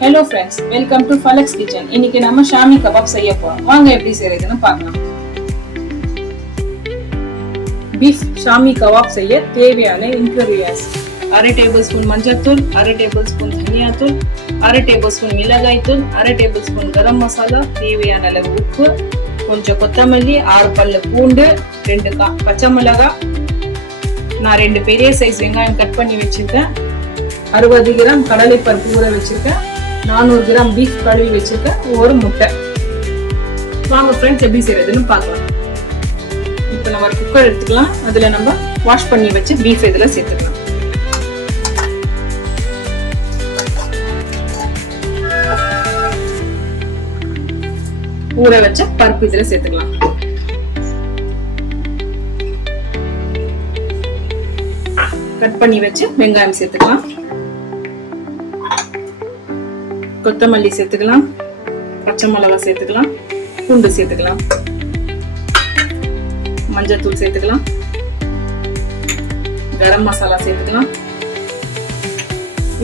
Hello friends welcome to Falak's kitchen இன்னைக்கு நம்ம Xiaomi kebab செய்ய போறோம். வாங்க எப்படி செய்யறதுன்னு பார்க்கலாம். பீஃப் ஷாமி கபாப் செய்ய தேவையான இன்கிரீடியன்ஸ் அரை டேபிள் ஸ்பூன் மஞ்சள்தூள் அரை டேபிள் ஸ்பூன் தனியாத்தூள் அரை டேபிள் ஸ்பூன் மிளகாய் தூள் அரை டேபிள் ஸ்பூன் கரம் மசாலா தேவையான அளவு உப்பு கொஞ்சம் கொத்தமல்லி ஆறு பல்லு பூண்டு ரெண்டு கா பச்சை மிளகாய். நான் ரெண்டு பெரிய சைஸ் வெங்காயம் கட் பண்ணி வச்சிருக்கேன். அறுபது கிராம் கடலை பருப்பு ஊற வச்சிருக்கேன். நானூறு கிராம் பீஃப் கழுவி வச்சிருக்கேன். ஒரு முட்டை. வாங்க ஃப்ரெண்ட்ஸ் எப்படி செய்யறதுன்னு பார்க்கலாம். இப்போ நம்ம ஒரு குக்கர் எடுத்துக்கலாம். அதுல நம்ம வாஷ் பண்ணி வச்சு பீஃப் இதுல சேர்த்துக்கலாம். ஊற வச்ச பருப்பு இதுல சேர்த்துக்கலாம். கட் பண்ணி வச்சு வெங்காயம் சேர்த்துக்கலாம். கொத்தமல்லி சேர்த்துக்கலாம். பச்சை மிளகாய் சேர்த்துக்கலாம். பூண்டு சேர்த்துக்கலாம். மஞ்சத்தூள் சேர்த்துக்கலாம். கரம் மசாலா சேர்த்துக்கலாம்.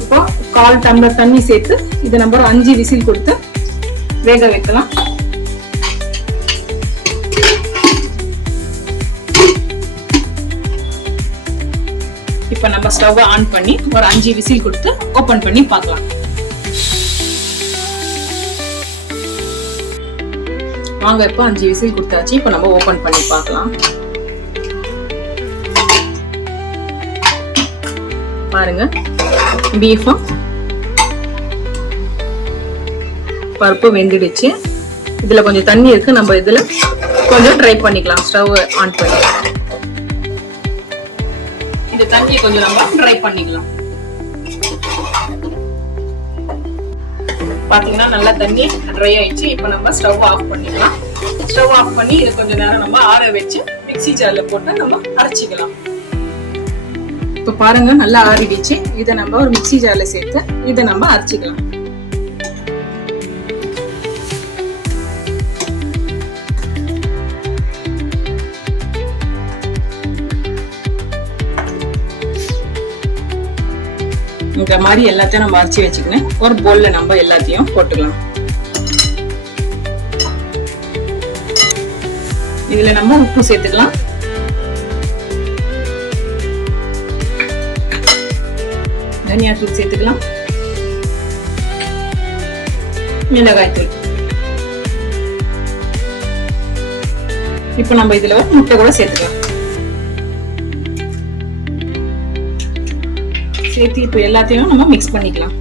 இப்போ கால் டம்ளர் தண்ணி சேர்த்து இதை நம்ம ஒரு அஞ்சு விசில் கொடுத்து வேக வைக்கலாம். இப்போ நம்ம ஸ்டவ் ஆன் பண்ணி ஒரு அஞ்சு விசில் கொடுத்து ஓப்பன் பண்ணி பார்க்கலாம். வாங்க இப்போ அஞ்சு விசில் கொடுத்தாச்சு? இப்போ நம்ம ஓப்பன் பண்ணி பார்க்கலாம். பாருங்க. பீஃபும் பருப்பு வெந்துடுச்சு. இதில் கொஞ்சம் தண்ணி இருக்கு. நம்ம இதில் கொஞ்சம் ட்ரை பண்ணிக்கலாம். ஸ்டவ் ஆன் பண்ணி. இந்த தண்ணியை கொஞ்சம் நம்ம ட்ரை பண்ணிக்கலாம். பாத்தீங்கன்னா நல்லா தண்ணி ட்ரை ஆயிடுச்சு. இப்போ நம்ம ஸ்டவ் ஆஃப் பண்ணிக்கலாம். ஸ்டவ் ஆஃப் பண்ணி இதை கொஞ்ச நேரம் நம்ம ஆற வச்சு மிக்ஸி ஜார்ல போட்டு நம்ம அரைச்சிக்கலாம். இப்போ பாருங்க நல்லா ஆறிடுச்சு. இதை நம்ம ஒரு மிக்ஸி ஜார்ல சேர்த்து இதை நம்ம அரைச்சிக்கலாம். இந்த மாதிரி எல்லாத்தையும் நம்ம அரைச்சி வச்சுக்கணும் ஒரு போல்ல நம்ம எல்லாத்தையும் போட்டுக்கலாம். இதுல நம்ம உப்பு சேர்த்துக்கலாம். தனியா தூள் சேர்த்துக்கலாம். மிளகாய் தூள் இப்போ நம்ம இதுல முட்டை கூட சேர்த்துக்கலாம். சேர்த்து இப்போ எல்லாத்தையும் நம்ம மிக்ஸ் பண்ணிக்கலாம்.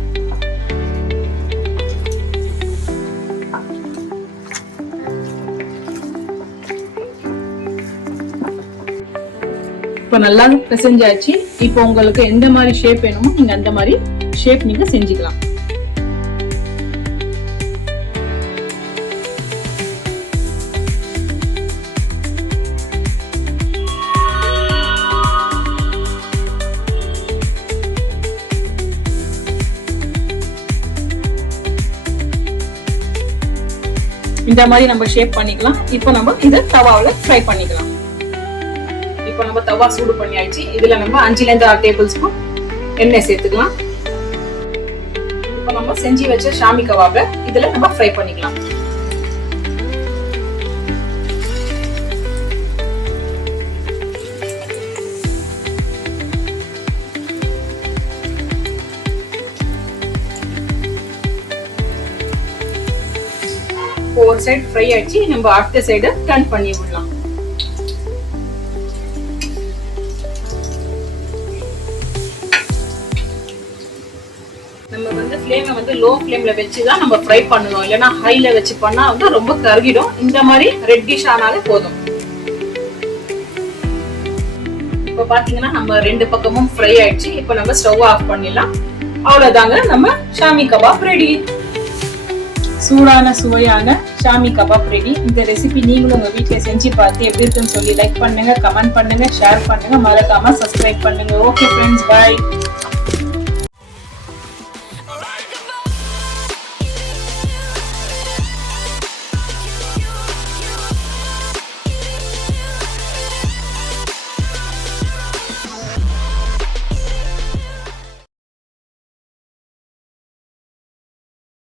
இப்போ நல்லா பிசைஞ்சாச்சு. இப்போ உங்களுக்கு எந்த மாதிரி ஷேப் வேணுமோ நீங்க அந்த மாதிரி ஷேப் நீங்க செஞ்சுக்கலாம். இந்த மாதிரி நம்ம ஷேப் பண்ணிக்கலாம். இப்போ நம்ம இதை தவாவில் ஃப்ரை பண்ணிக்கலாம். இப்போ நம்ம தவா சூடு பண்ணியாச்சு. இதுல நம்ம அஞ்சுல இருந்து ஆறு டேபிள் ஸ்பூன் எண்ணெய் சேர்த்துக்கலாம். இப்போ நம்ம செஞ்சு வச்ச ஷாமி கவாப இதுல நம்ம ஃப்ரை பண்ணிக்கலாம். ஒரு சைடு ஃப்ரை ஆச்சு நம்ம அடுத்த சைடு டர்ன் பண்ணி விடலாம். நம்ம வந்து ஃப்ளேமை வந்து லோ ஃப்ளேம்ல வச்சு தான் நம்ம ஃப்ரை பண்ணணும். இல்லைன்னா ஹைல வச்சு பண்ணா வந்து ரொம்ப கருகிடும். இந்த மாதிரி ரெட்டிஷ் ஆனாலே போதும். இப்போ பாத்தீங்கன்னா நம்ம ரெண்டு பக்கமும் ஃப்ரை ஆயிடுச்சு. இப்போ நம்ம ஸ்டவ் ஆஃப் பண்ணிடலாம். அவ்வளவுதாங்க. நம்ம ஷாமி கபாப் ரெடி சூடான சுவையான ஷாமி கபாப் ரெடி இந்த ரெசிபி நீங்களும் உங்க வீட்டில் செஞ்சு பார்த்து எப்படி இருக்குன்னு சொல்லி லைக் பண்ணுங்க கமெண்ட் பண்ணுங்க ஷேர் பண்ணுங்க. மறக்காம சப்ஸ்கிரைப் பண்ணுங்க. Okay friends bye